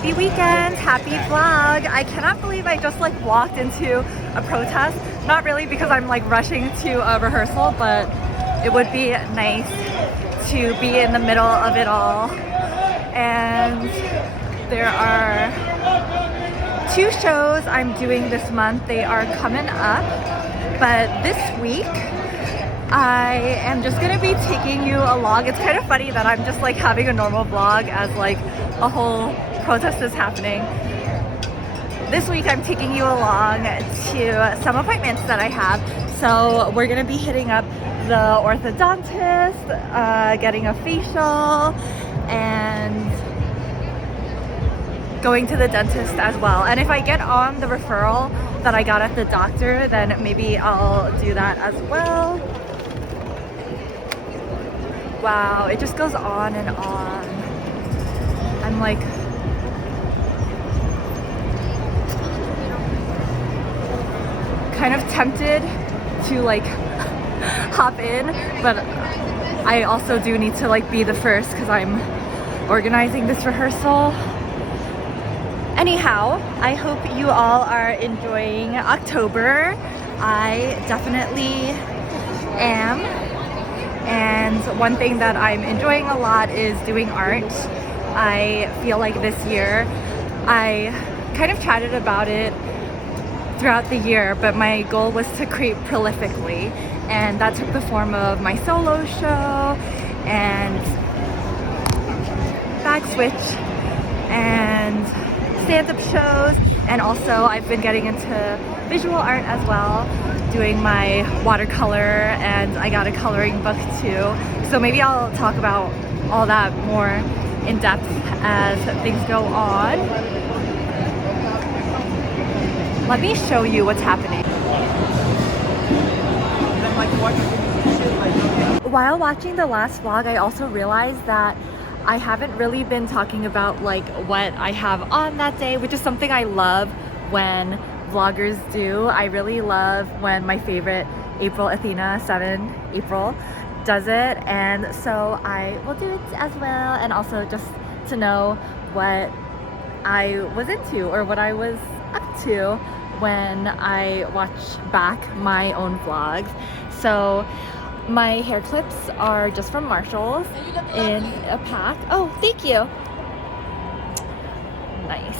Happy weekend, happy vlog. I cannot believe I just like walked into a protest. Not really because I'm like rushing to a rehearsal, but it would be nice to be in the middle of it all. And there are 2 shows I'm doing this month. They are coming up, but this week I am just gonna be taking you along. It's kind of funny that I'm just like having a normal vlog as like a whole protest is happening. This week I'm taking you along to some appointments that I have. So we're gonna be hitting up the orthodontist, getting a facial, and going to the dentist as well. And if I get on the referral that I got at the doctor, then maybe I'll do that as well. Wow, it just goes on and on. I'm like kind of tempted to like hop in, but I also do need to like be the first because I'm organizing this rehearsal. Anyhow, I hope you all are enjoying October. I definitely am. And one thing that I'm enjoying a lot is doing art. I feel like this year, I kind of chatted about it throughout the year, but my goal was to create prolifically. And that took the form of my solo show and back switch and stand-up shows, and also I've been getting into visual art as well, doing my watercolor, and I got a coloring book too. So maybe I'll talk about all that more in depth as things go on. Let me show you what's happening. While watching the last vlog, I also realized that I haven't really been talking about like what I have on that day, which is something I love when vloggers do. I really love when my favorite April Athena 7 April does it, and so I will do it as well, and also just to know what I was into or what I was up to when I watch back my own vlogs. So my hair clips are just from Marshall's in a pack. Oh, thank you. Nice.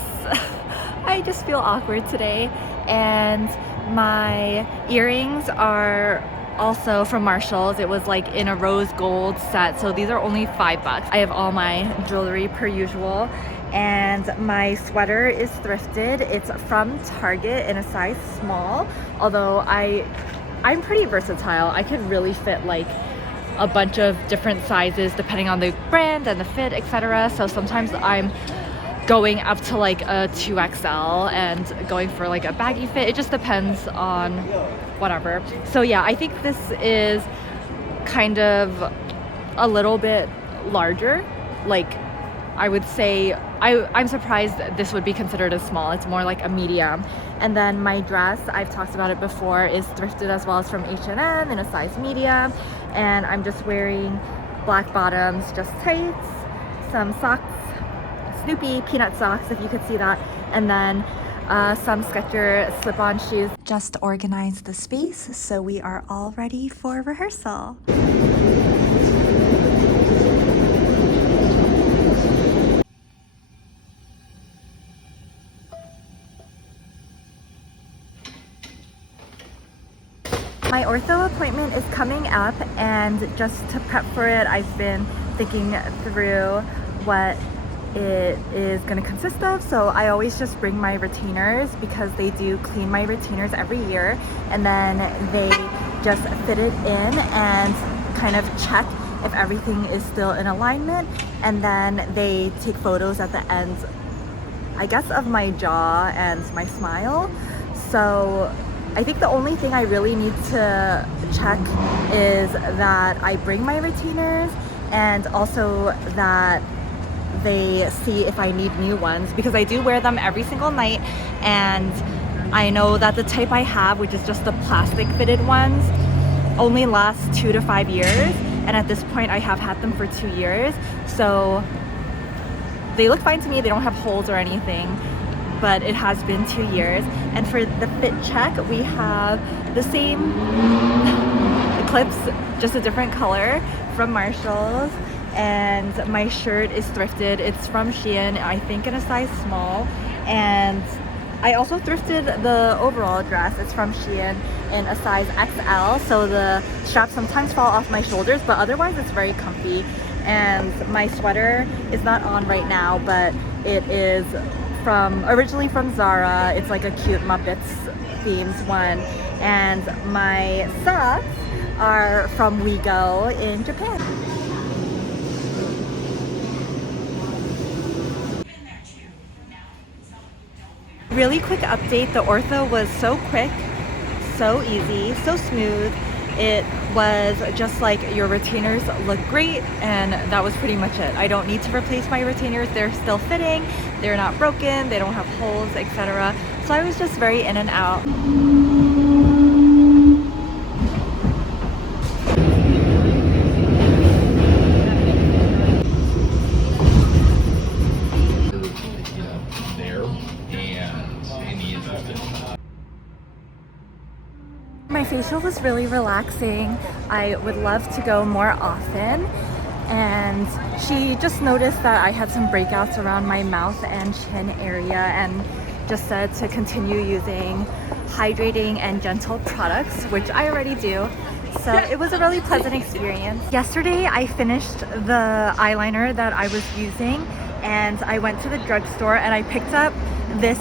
I just feel awkward today. And my earrings are also from Marshall's. It was like in a rose gold set. So these are only $5. I have all my jewelry per usual. And my sweater is thrifted. It's from Target in a size small. Although I'm pretty versatile. I could really fit like a bunch of different sizes depending on the brand and the fit, etc. So sometimes I'm going up to like a 2XL and going for like a baggy fit. It just depends on whatever. So yeah, I think this is kind of a little bit larger. Like I would say, I'm surprised this would be considered a small. It's more like a medium. And then my dress, I've talked about it before, is thrifted as well as from H&M in a size medium. And I'm just wearing black bottoms, just tights, some socks, Snoopy peanut socks, if you could see that, and then some Skechers slip-on shoes. Just organize the space so we are all ready for rehearsal. My ortho appointment is coming up, and just to prep for it, I've been thinking through what it is going to consist of. So I always just bring my retainers because they do clean my retainers every year, and then they just fit it in and kind of check if everything is still in alignment, and then they take photos at the end, I guess, of my jaw and my smile. So I think the only thing I really need to check is that I bring my retainers, and also that they see if I need new ones, because I do wear them every single night, and I know that the type I have, which is just the plastic fitted ones, only lasts 2 to 5 years, and at this point I have had them for 2 years. So they look fine to me. They don't have holes or anything, but it has been 2 years. And for the fit check, we have the same clips, just a different color from Marshalls. And my shirt is thrifted. It's from Shein, I think in a size small. And I also thrifted the overall dress. It's from Shein in a size XL, so the straps sometimes fall off my shoulders, but otherwise it's very comfy. And my sweater is not on right now, but it is originally from Zara. It's like a cute Muppets themed one. And my socks are from WeGo in Japan. Really quick update, the ortho was so quick, so easy, so smooth. It was just like, your retainers look great, and that was pretty much it. I don't need to replace my retainers. They're still fitting, they're not broken, they don't have holes, etc. So I was just very in and out. My facial was really relaxing. I would love to go more often. And she just noticed that I had some breakouts around my mouth and chin area and just said to continue using hydrating and gentle products, which I already do. So it was a really pleasant experience. Yesterday I finished the eyeliner that I was using, and I went to the drugstore and I picked up this,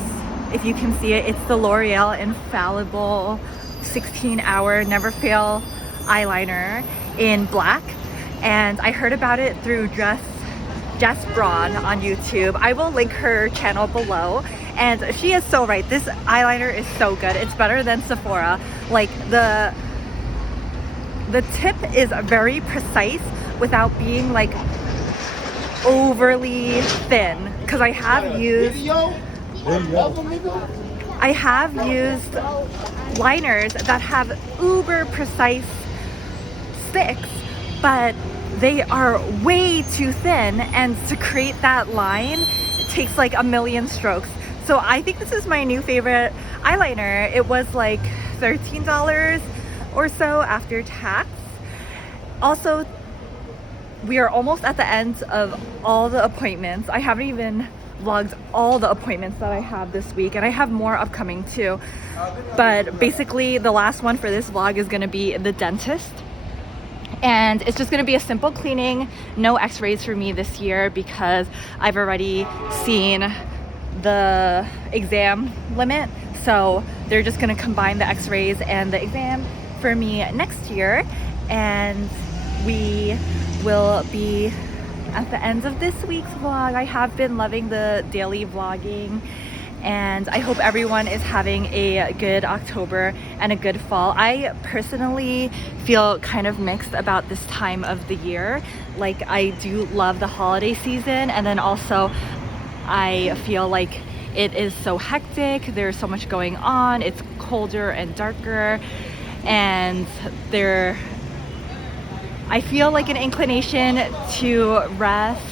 if you can see it, it's the L'Oreal Infallible 16-hour never fail eyeliner in black. And I heard about it through Jess Braun on YouTube. I will link her channel below. And she is so right. This eyeliner is so good. It's better than Sephora. Like the tip is very precise without being like overly thin. Because I have used liners that have uber precise sticks, but they are way too thin, and to create that line it takes like a million strokes. So I think this is my new favorite eyeliner. It was like $13 or so after tax. Also, we are almost at the end of all the appointments. I haven't even vlogged all the appointments that I have this week, and I have more upcoming too. But basically the last one for this vlog is going to be the dentist, and it's just going to be a simple cleaning, no x-rays for me this year because I've already seen the exam limit. So they're just going to combine the x-rays and the exam for me next year, and we will be at the end of this week's vlog. I have been loving the daily vlogging, and I hope everyone is having a good October and a good fall. I personally feel kind of mixed about this time of the year. Like, I do love the holiday season, and then also I feel like it is so hectic. There's so much going on. It's colder and darker, and I feel like an inclination to rest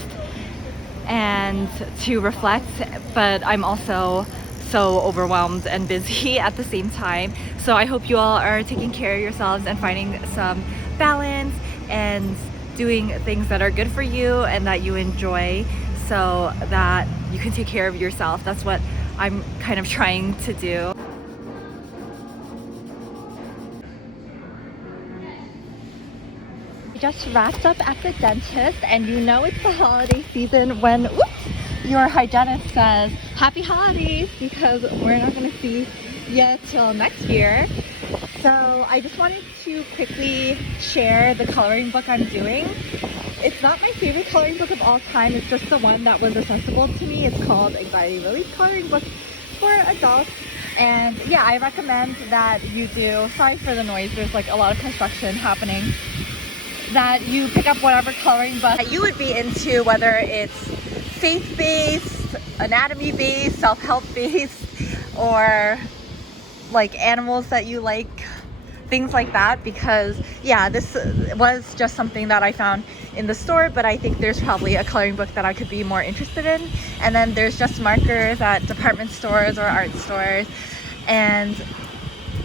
and to reflect, but I'm also so overwhelmed and busy at the same time. So I hope you all are taking care of yourselves and finding some balance and doing things that are good for you and that you enjoy, so that you can take care of yourself. That's what I'm kind of trying to do. Just wrapped up at the dentist, and you know it's the holiday season when your hygienist says happy holidays, because we're not going to see you till next year. So I just wanted to quickly share the coloring book I'm doing. It's not my favorite coloring book of all time, it's just the one that was accessible to me. It's called Anxiety Relief Coloring Book for Adults. And yeah, I recommend that you do, sorry for the noise, there's like a lot of construction happening, that you pick up whatever coloring book that you would be into, whether it's faith-based, anatomy-based, self-help based, or like animals that you like, things like that. Because yeah, this was just something that I found in the store, but I think there's probably a coloring book that I could be more interested in. And then there's just markers at department stores or art stores. And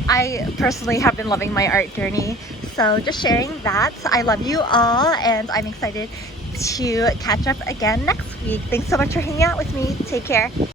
I personally have been loving my art journey. So just sharing that. I love you all, and I'm excited to catch up again next week. Thanks so much for hanging out with me. Take care.